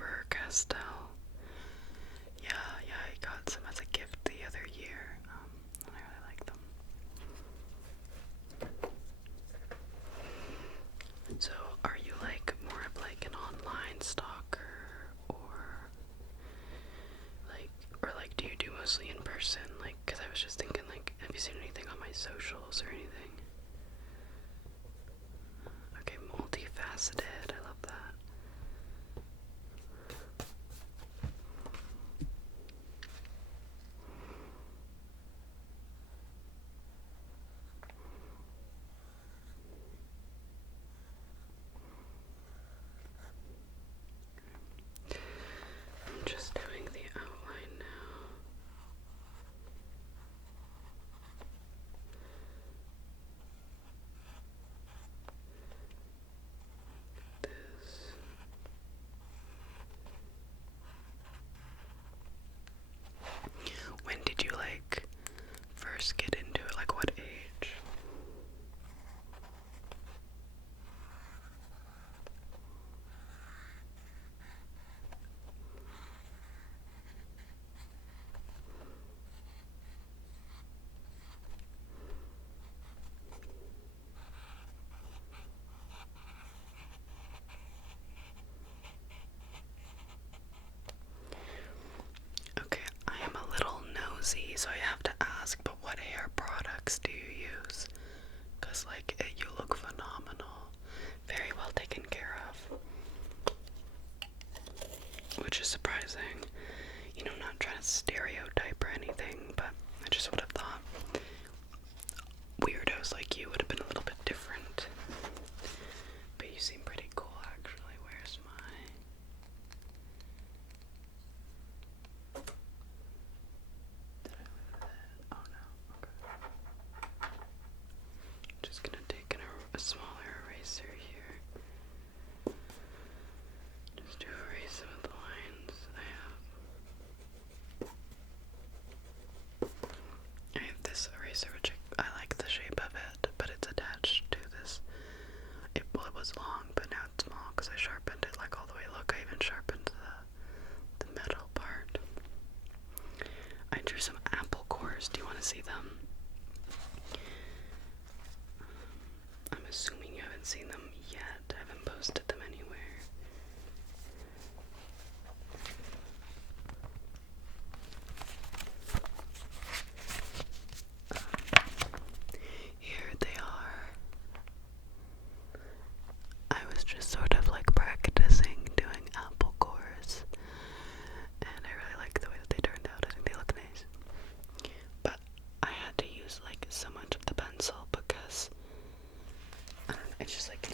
Amber Castell. Yeah, I got some as a gift the other year, and I really like them. So, are you like more of like an online stalker, or do you do mostly in person? Like, cause I was just thinking, like, have you seen anything on my socials or anything? Okay, multifaceted. I love that. I'm just doing the outline now. This. When did you like first get into it? Like what age? Okay, I am a little nosy, so I have to ask, but what hair products do you use? Because, like, you look phenomenal. Very well taken care of. Which is surprising. You know, I'm not trying to stereotype or anything, but I just would have thought weirdos like you would have been a little bit different. But you seem pretty cool, actually. Where's my... Did I leave it? Oh no. Okay. Just gonna take a smaller eraser here. Just to erase some of the lines I have this eraser, which I like the shape of it, but it's attached to this. It was long, but now it's small because I sharpened it like all the way. Look, I even sharpened the metal part. I drew some apple cores. Do you want to see them? I'm assuming you haven't seen them yet. I haven't posted them anywhere. Here they are. I was just sort of like practicing doing apple cores, and I really like the way that they turned out. I think they look nice. But I had to use like so much of the pencil because I don't know, it's just like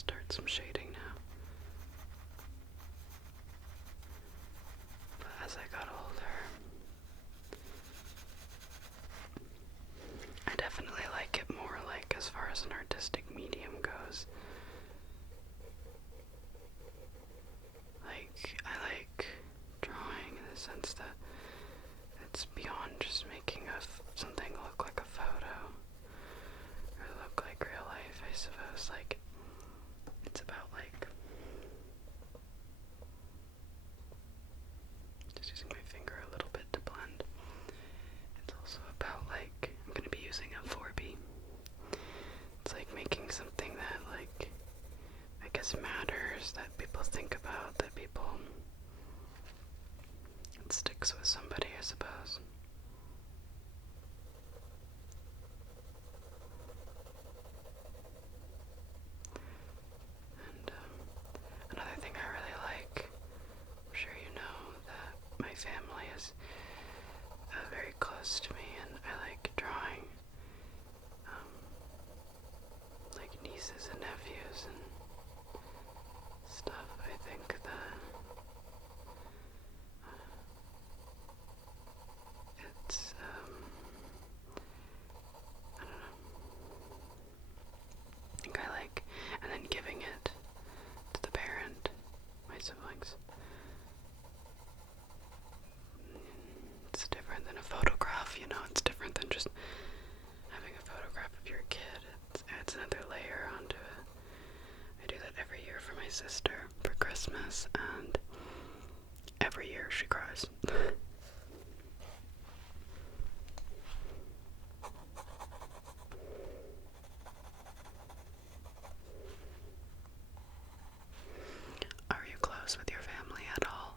start some shading now. But as I got older, I definitely like it more, like, as far as an artistic medium goes. Like, I like drawing in the sense that it's beyond just making something look like a photo, or look like real life, I suppose. Like, it's about, like, just using my finger a little bit to blend. It's also about, like, I'm gonna be using a 4B. It's like making something that, like, I guess matters, that people think about, that people, it sticks with somebody, I suppose. And another thing I really like, I'm sure you know that my family is very close to me, and I like drawing like nieces and nephews and stuff. I think that it's I don't know. I think I like, and then giving it to the parent, my siblings. It's different than a photograph, you know, it's different than just having a photograph of your kid. It adds another layer onto it. I do that every year for my sister for Christmas, and every year she cries. Are you close with your family at all?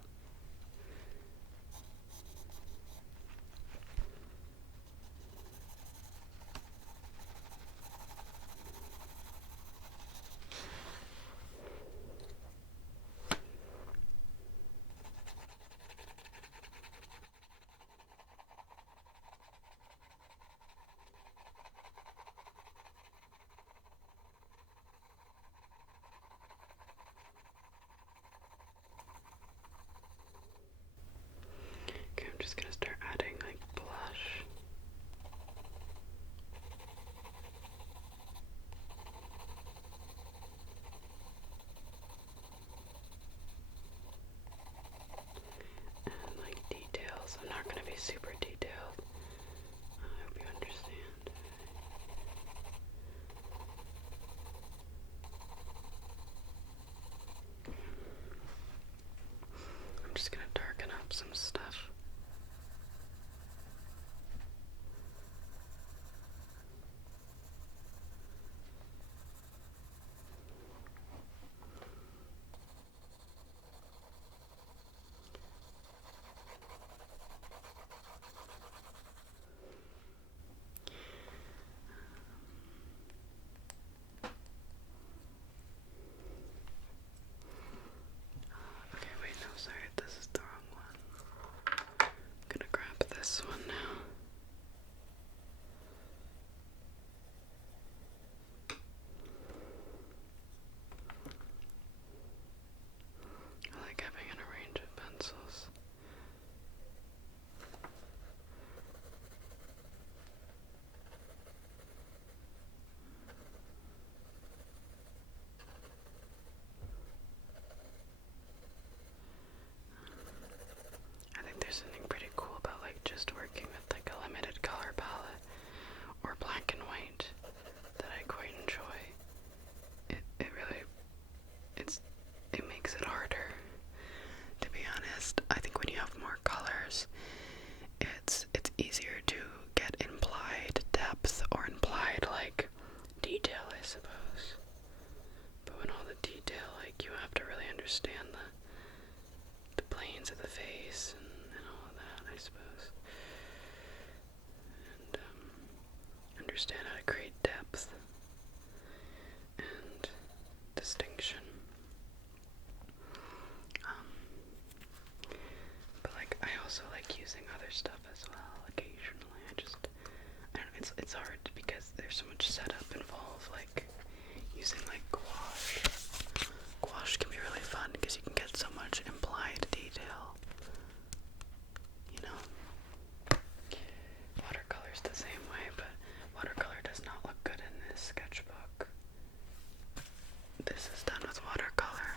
This is done with watercolor.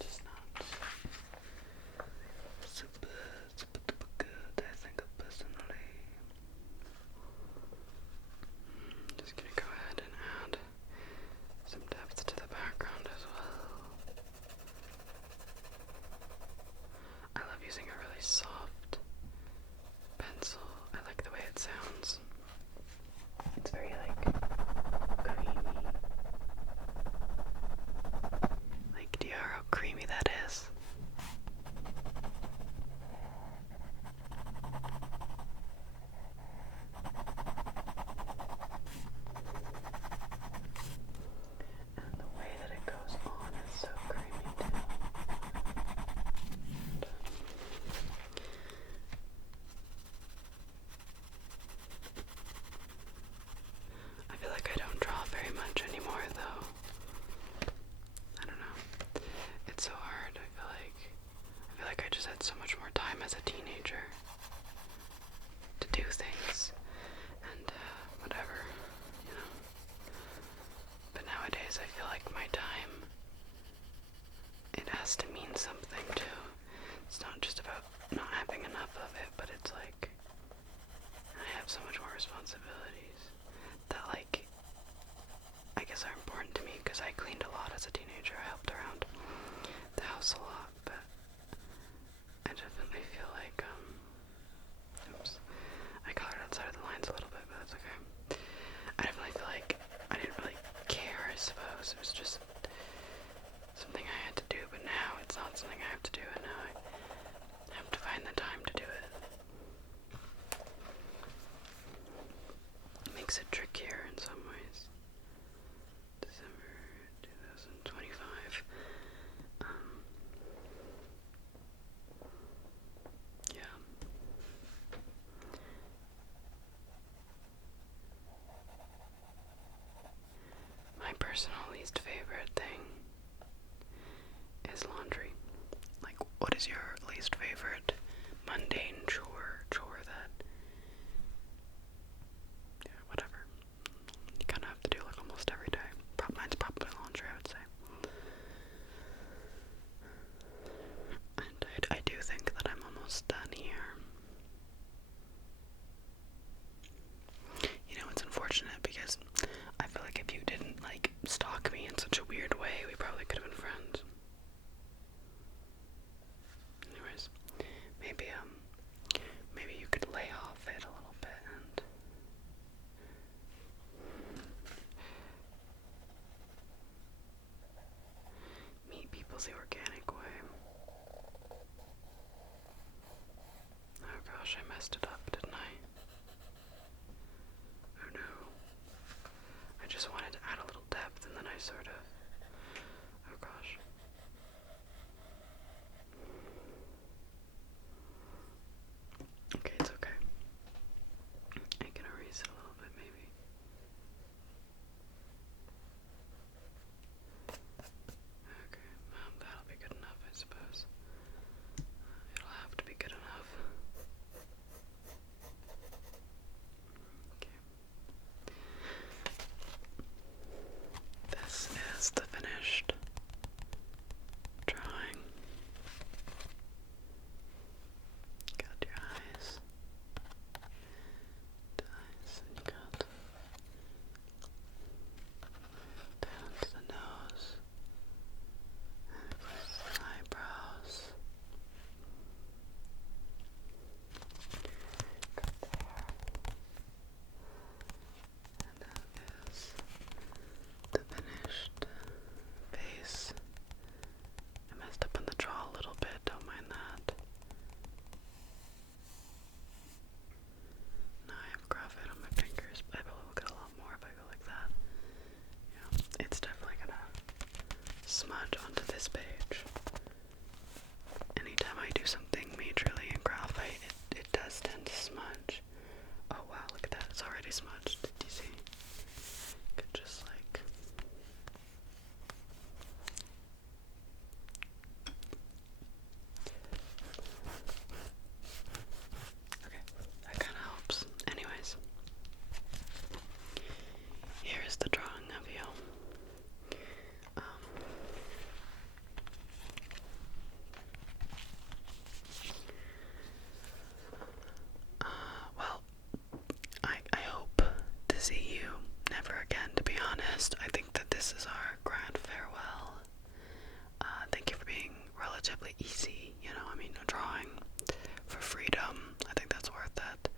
Just not super good, I think, personally. Just gonna go ahead and add some depth to the background as well. I love using a really soft pencil. I like the way it sounds. It's very creamy. Do you hear how creamy that is? And the way that it goes on is so creamy too. I feel like I don't draw very much anymore though. I don't know. It's so hard. I feel like I just had so much more time as a teenager to do things and whatever, you know. But nowadays I feel like my time, it has to mean something too. It's not just about not having enough of it, but it's like I have so much more responsibilities that I guess are important to me, because I cleaned a lot as a teenager. I helped around the house a lot, but I definitely feel like, oops, I colored outside of the lines a little bit, but that's okay. I definitely feel like I didn't really care, I suppose. It was just something I had to do, but now it's not something I have to do, and now I have to find the time to do it. It makes it trickier in some ways. December 2025. Yeah. My personal least favorite thing is laundry. What is your least favorite mundane chore that, yeah, whatever, you kind of have to do almost every day? Mine's probably laundry, I would say. And I do think that I'm almost done here. You know, it's unfortunate because I feel like if you didn't stalk me in such a weird way, we probably could have been friends. Anyways, maybe you could lay off it a little bit and meet people the organic way. Oh gosh, I messed it up, didn't I? Oh no. I just wanted to add a little depth and then I sort of... Oh gosh. Okay, it's okay. I can erase it a little bit, maybe. Okay, well, that'll be good enough, I suppose. It'll have to be good enough. Okay. This is the finished drawing. Got your eyes. And you got down to the nose, and of course the eyebrows. Got the hair. And that is the finished face. I messed up on the jaw a little bit, don't mind that. Now I have graphite on my fingers, but I bet we'll get a lot more if I go like that. Yeah, it's definitely gonna smudge onto this page. Anytime I do something majorly in graphite, it does tend to smudge. Oh wow, look at that, it's already smudged. Did you see? Could just okay, that kind of helps. Anyways, here's the drawing of you. never again, to be honest. I think that this is our grand farewell. Thank you for being relatively easy, you know, I mean, a drawing for freedom. I think that's worth it.